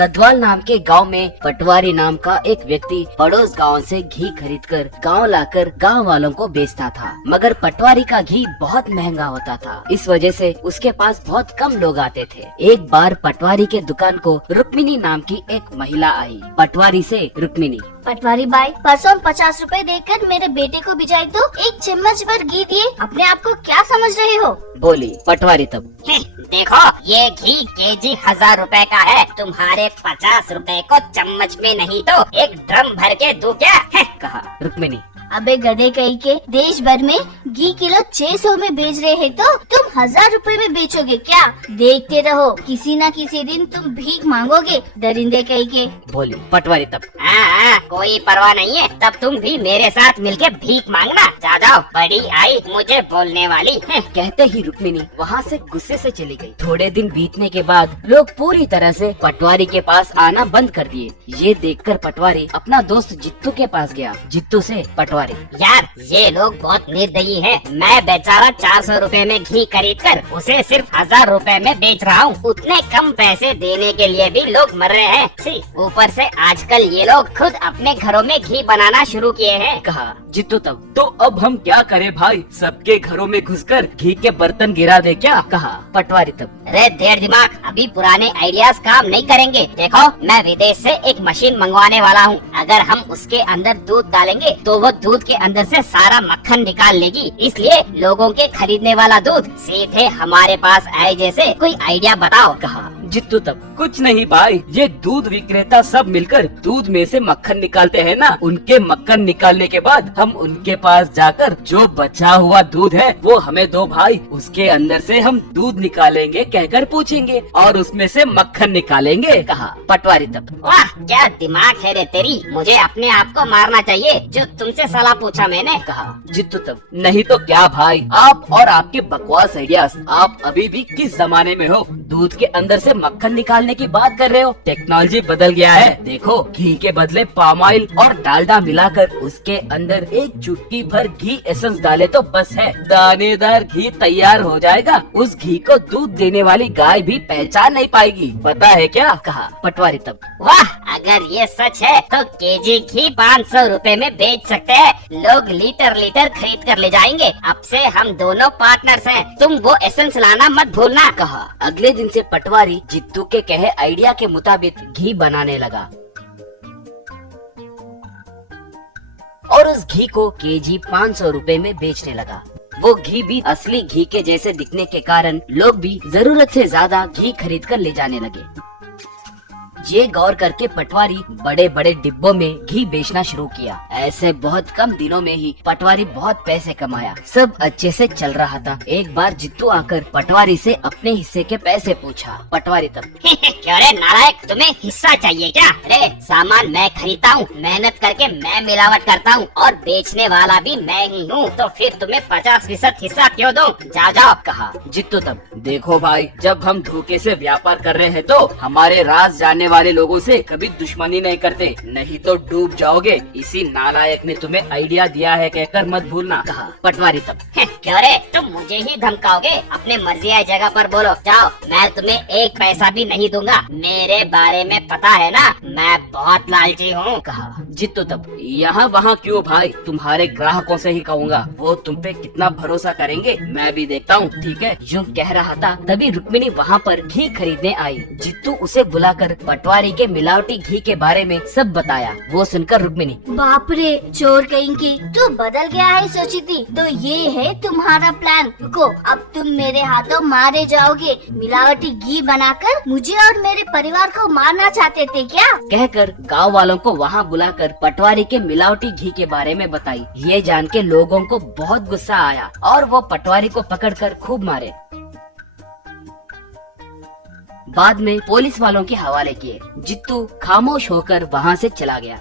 गदवाल नाम के गांव में पटवारी नाम का एक व्यक्ति पड़ोस गांव से घी खरीदकर गांव लाकर गांव वालों को बेचता था, मगर पटवारी का घी बहुत महंगा होता था। इस वजह से उसके पास बहुत कम लोग आते थे। एक बार पटवारी के दुकान को रुक्मिनी नाम की एक महिला आई। पटवारी से रुक्मिनी, पटवारी भाई, परसों 50 रुपए देकर मेरे बेटे को भिजाई तो 1 चम्मच भर घी दिए, अपने आप को क्या समझ रहे हो? बोली। पटवारी तब, देखो ये घी केजी 1000 रुपए का है, तुम्हारे 50 रुपए को चम्मच में नहीं तो एक ड्रम भर के दूं क्या? कहा। रुक्मिनी, अबे गधे कहीं के, देश भर में घी किलो 600 में बेच रहे हैं तो तुम 1000 रुपए में बेचोगे क्या? देखते रहो, किसी न किसी दिन तुम भीख मांगोगे, दरिंदे कहीं के। बोली। पटवारी तब, कोई परवाह नहीं है, तब तुम भी मेरे साथ मिलके भीख मांगना। जा जाओ, बड़ी आई मुझे बोलने वाली। कहते ही रुक्मिनी वहाँ से गुस्से से चली गई। थोड़े दिन बीतने के बाद लोग पूरी तरह से पटवारी के पास आना बंद कर दिए। ये देखकर पटवारी अपना दोस्त जित्तू के पास गया। जित्तू से पटवारी, यार ये लोग बहुत निर्दयी हैं। मैं बेचारा 400 रुपए में घी खरीद कर उसे सिर्फ 1000 रुपए में बेच रहा हूँ। उतने कम पैसे देने के लिए भी लोग मर रहे हैं। ऊपर से आजकल ये लोग खुद अपने घरों में घी बनाना शुरू किए हैं। कहा। जित्तू तब, तो अब हम क्या करें भाई, सबके घरों में घुसकर घी के बर्तन गिरा दे क्या? कहा। पटवारी तब, अरे देर दिमाग, अभी पुराने आइडियाज काम नहीं करेंगे। देखो मैं विदेश से एक मशीन मंगवाने वाला हूँ। अगर हम उसके अंदर दूध डालेंगे तो वो दूध के अंदर से सारा मक्खन निकाल लेगी। इसलिए लोगों के खरीदने वाला दूध सीधे हमारे पास आए। जैसे कोई आइडिया बताओ। कहा। जित्तू तब, कुछ नहीं भाई, ये दूध विक्रेता सब मिलकर दूध में से मक्खन निकालते हैं ना, उनके मक्खन निकालने के बाद हम उनके पास जाकर जो बचा हुआ दूध है वो हमें दो भाई, उसके अंदर से हम दूध निकालेंगे कहकर पूछेंगे और उसमें से मक्खन निकालेंगे। कहा। पटवारी तब, वाह क्या दिमाग है रे तेरी, मुझे अपने आप को मारना चाहिए जो तुमसे सलाह पूछा मैंने। कहा। जित्तू तब, नहीं तो क्या भाई, आप और आपके बकवास आइडियाज, आप अभी भी किस जमाने में हो? दूध के अंदर से मक्खन निकालने की बात कर रहे हो? टेक्नोलॉजी बदल गया है। देखो घी के बदले पाम ऑयल और डालडा मिलाकर उसके अंदर एक चुटकी भर घी एसेंस डाले तो बस है, दानेदार घी तैयार हो जाएगा। उस घी को दूध देने वाली गाय भी पहचान नहीं पाएगी, पता है क्या? कहा। पटवारी तब, वाह अगर ये सच है तो केजी घी 500 रुपए में बेच सकते हैं। लोग लीटर लीटर खरीद कर ले जाएंगे। अब से हम दोनों पार्टनर्स हैं, तुम वो एसेंस लाना मत भूलना। कहा। अगले दिन से पटवारी जित्तू के कहे आइडिया के मुताबिक घी बनाने लगा और उस घी को केजी 500 रुपए में बेचने लगा। वो घी भी असली घी के जैसे दिखने के कारण लोग भी जरूरत से ज्यादा घी खरीद कर ले जाने लगे। ये गौर करके पटवारी बड़े बड़े डिब्बों में घी बेचना शुरू किया। ऐसे बहुत कम दिनों में ही पटवारी बहुत पैसे कमाया। सब अच्छे से चल रहा था। एक बार जित्तू आकर पटवारी से अपने हिस्से के पैसे पूछा। पटवारी तब, क्यों रे नालायक, तुम्हें हिस्सा चाहिए क्या? अरे सामान मैं खरीदता हूँ, मेहनत करके मैं मिलावट करता हूँ और बेचने वाला भी मैं ही हूँ, तो फिर तुम्हें 50% हिस्सा क्यों दूं? जा जाओ। कहा। जित्तू तब, देखो भाई, जब हम धोखे से व्यापार कर रहे हैं तो हमारे राज जानने वाले लोगों से कभी दुश्मनी नहीं करते, नहीं तो डूब जाओगे। इसी नालायक ने तुम्हें आइडिया दिया है कहकर मत भूलना। कहा। पटवारी तब, क्यों रे, तुम मुझे ही धमकाओगे? अपने मर्जी आई जगह पर बोलो। जाओ, मैं तुम्हें 1 पैसा भी नहीं दूंगा। मेरे बारे में पता है ना, मैं बहुत लालची हूँ। कहा। जित्तू तब, यहाँ वहाँ क्यों भाई, तुम्हारे ग्राहकों से ही कहूँगा, वो तुम पे कितना भरोसा करेंगे मैं भी देखता हूँ, ठीक है? यूँ कह रहा था तभी रुक्मिणी वहाँ पर घी खरीदने आई। जित्तू उसे बुलाकर पटवारी के मिलावटी घी के बारे में सब बताया। वो सुनकर रुक्मिणी, बाप रे, चोर कहीं की, तू बदल गया है सोची थी। तो ये है तुम्हारा प्लान। रुको, अब तुम मेरे हाथों मारे जाओगे। मिलावटी घी बनाकर मुझे और मेरे परिवार को मारना चाहते थे क्या? कहकर गांव वालों को वहां बुलाकर पटवारी के मिलावटी घी के बारे में बताई। ये जान के लोगों को बहुत गुस्सा आया और वो पटवारी को पकड़कर खूब मारे। बाद में पुलिस वालों के हवाले किए। जित्तू खामोश होकर वहां से चला गया।